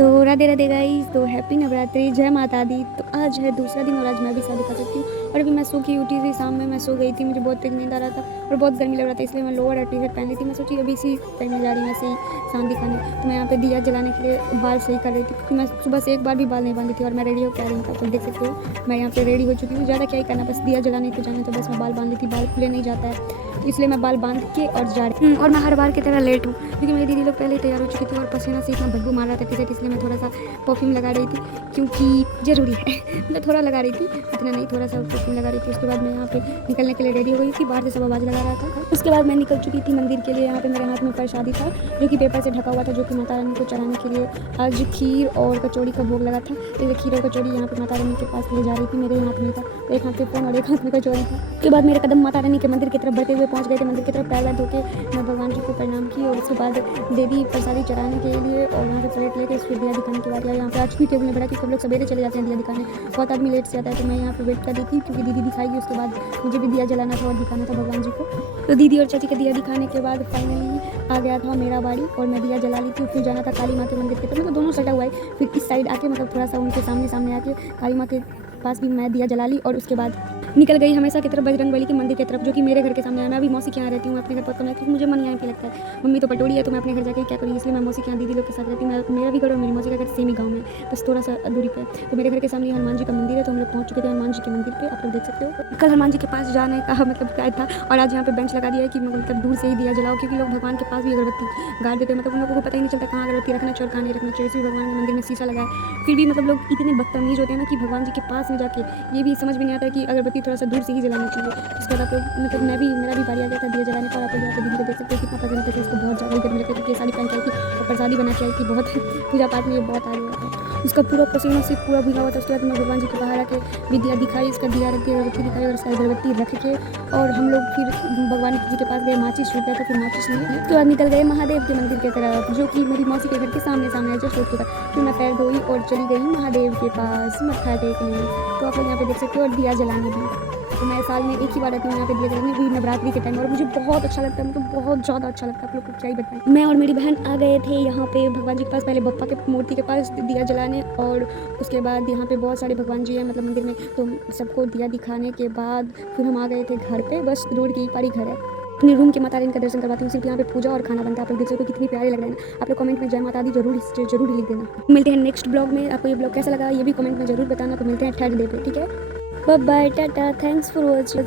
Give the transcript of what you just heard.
सो Radhe Radhe guys, तो happy Navratri, जय माता दी। तो आज है दूसरा दिन और आज मैं भी शादी कर सकती हूँ। और अभी मैं सो के उठी थी, शाम में मैं सो गई थी, मुझे बहुत तेज नींद आ रहा था और बहुत गर्मी लग रहा था, इसलिए मैं लोअर और टी शर्ट पहन ली थी। मैं सोची अभी इसी टाइम में जा रही हूँ ऐसे ही शाम दिखाने। तो मैं यहाँ पे दिया जलाने के लिए बाल सही कर रही थी, क्योंकि मैं सुबह से एक बार भी बाल नहीं बांधी थी और मैं रेडी होकर आ रही हूँ। तो देख सकते हो मैं यहाँ पे रेडी हो चुकी हूँ। ज़्यादा क्या ही करना, बस दिया जलाने को जाना, तो बस मैं बाल बांध ली थी। बाल खुले नहीं जाता है, इसलिए मैं बाल बांध के और जा रही हूँ। और मैं हर बार की तरह लेट हूँ, क्योंकि मेरी दीदी लोग पहले ही तैयार हो चुकी थी और पसीना से इतना बदबू मार रहा था टी-शर्ट, इसलिए मैं थोड़ा सा परफ्यूम लगा रही थी, क्योंकि ज़रूरी है। मैं थोड़ा लगा रही थी, इतना नहीं, थोड़ा सा परफ्यूम लगा रही थी। उसके बाद मैं यहाँ पे निकलने के लिए रेडी हो गई थी, बाहर से सब आवाज़ लगा रहा था। उसके बाद मैं निकल चुकी थी मंदिर के लिए। यहाँ पे मेरे हाथ में प्रसादी था, जो कि पेपर से ढका हुआ था, जो कि माता रानी को चढ़ाने के लिए आज खीर और कचौड़ी का भोग लगा था। तो खीर और कचौड़ी यहाँ पे माता रानी के पास ले जा रही थी, मेरे हाथ में था, एक हाथ में फ़ोन और एक हाथ में कचौड़ी था। उसके बाद मेरे कदम माता रानी के मंदिर की तरफ बढ़ते हुए पहुँच गए थे। मंदिर की तरफ पैर धो के मैं भगवान जी को प्रणाम की और उसके बाद देवी प्रसादी चढ़ाने के लिए और वहाँ से प्लेट लेके फिर दिया दिखाने के बाद यहाँ पे आज भी टेबल में बैठा, क्योंकि हम लोग सवेरे चले जाते हैं दिया दिखाने, बहुत आदमी लेट से आता है। तो मैं यहाँ पे वेट कर रही थी, क्योंकि दीदी दिखाएगी, उसके बाद मुझे भी दिया जलाना था और दिखाना था भगवान जी को। तो दीदी और चाची का दिया दिखाने के बाद फाइनली आ गया था मेरा बारी और मैं दिया जला ली थी। फिर जाना था काली माँ के मंदिर की तरफ, मतलब दोनों सटा हुआ है। फिर इस साइड आके मतलब थोड़ा सा उनके सामने आके काली माँ के पास भी मैं दिया जला ली और उसके बाद निकल गई हमेशा की तरफ बजरंगबली के मंदिर की तरफ, जो कि मेरे घर के सामने है। मैं अभी मौसी के यहाँ रहती हूँ, अपने घर पर कम रहती हूँ, मुझे मन यहाँ पे लगता है। मम्मी तो पटोरी है, तो मैं अपने घर जाकर क्या करूँगी, इसलिए मैं मौसी के यहाँ दीदी लोग के साथ रहती हूँ। मेरा भी घर और मेरी मौसी का घर सेम ही गाँव में, बस थोड़ा सा दूरी पे। तो मेरे घर के सामने हनुमान जी का मंदिर है, तो हम लोग पहुँच चुके थे हनुमान जी के मंदिर पे, आप लोग देख सकते हो। कल हनुमान जी के पास जाने का मतलब क्या था, और आज यहाँ पे बेंच लगा दिया है कि मतलब दूर से ही दिया जलाओ, क्योंकि लोग भगवान के पास भी अगरबत्ती गाड़ देते हैं, मतलब उन लोगों को पता ही नहीं चलता कहाँ अगरबत्ती रखना चाहिए और कहाँ नहीं रखना चाहिए। इसलिए भगवान के मंदिर में शीशा लगा है, फिर भी मतलब लोग इतने बदतमीज होते हैं ना कि भगवान जी के पास में जाके ये भी समझ में नहीं आता है कि अगरबत्ती थोड़ा सा दूर से ही जलानी चाहिए। इसके बाद आप लोग मतलब मेरा भी बारी आ गया था दिया जलाने पर। आप लोग यहाँ पे दीदी को देख सकते हो कितना पसंद थे, इसको बहुत ज़्यादा गर्मी लगती थी, कि साड़ी पहन के आई थी और प्रसादी बना के आई थी, बहुत पूजा पाठ में ये बहुत आ गया था। उसका पूरा पसीना से पूरा भीगा हुआ था। उसके बाद मैं भगवान जी के बाहर आके भी दिया दिखाई, इसका दिया रख के अगरबत्ती दिखाई और उसका अगरबत्ती रख के और हम लोग फिर भगवान जी के पास गए, माचिस छूट गया था, फिर माचिस लिए। उसके बाद निकल गए महादेव के मंदिर की तरफ, जो कि मेरी मौसी के घर के सामने है, जस्ट रोड के पास। फिर मैं पैर धोई और चली गई महादेव के पास मत्था टेकने। तो आप लोग यहाँ पे देख सकते हो, और दिया जलाने भी। तो मैं साल में एक ही बार आती हूँ यहाँ पे दिया जलाने, भी नवरात्रि के टाइम, और मुझे बहुत अच्छा लगता है, मतलब बहुत ज़्यादा अच्छा लगता है। आप लोग को क्या ही बताएं। मैं और मेरी बहन आ गए थे यहाँ पे भगवान जी के पास, पहले बप्पा के मूर्ति के पास दिया जलाने, और उसके बाद यहाँ पे बहुत सारे भगवान जी हैं मतलब मंदिर में, तो सबको दिया दिखाने के बाद फिर हम आ गए थे घर पे। बस रोड के एक पारी घर है, अपने रूम के माता रानी का दर्शन करवाती हूँ। सिर्फ यहाँ पे पूजा और खाना बनता है। आप लोग देख सकते हो कितनी प्यारे लग रहे हैं। आप लोग कमेंट में जय माता दी जरूर लिख देना। मिलते हैं नेक्स्ट ब्लॉग में। आपको ये ब्लॉग कैसा लगा ये भी कमेंट में जरूर बताना। तो मिलते हैं थर्ड डे पे, ठीक है। Bye bye, tata, thanks for watching.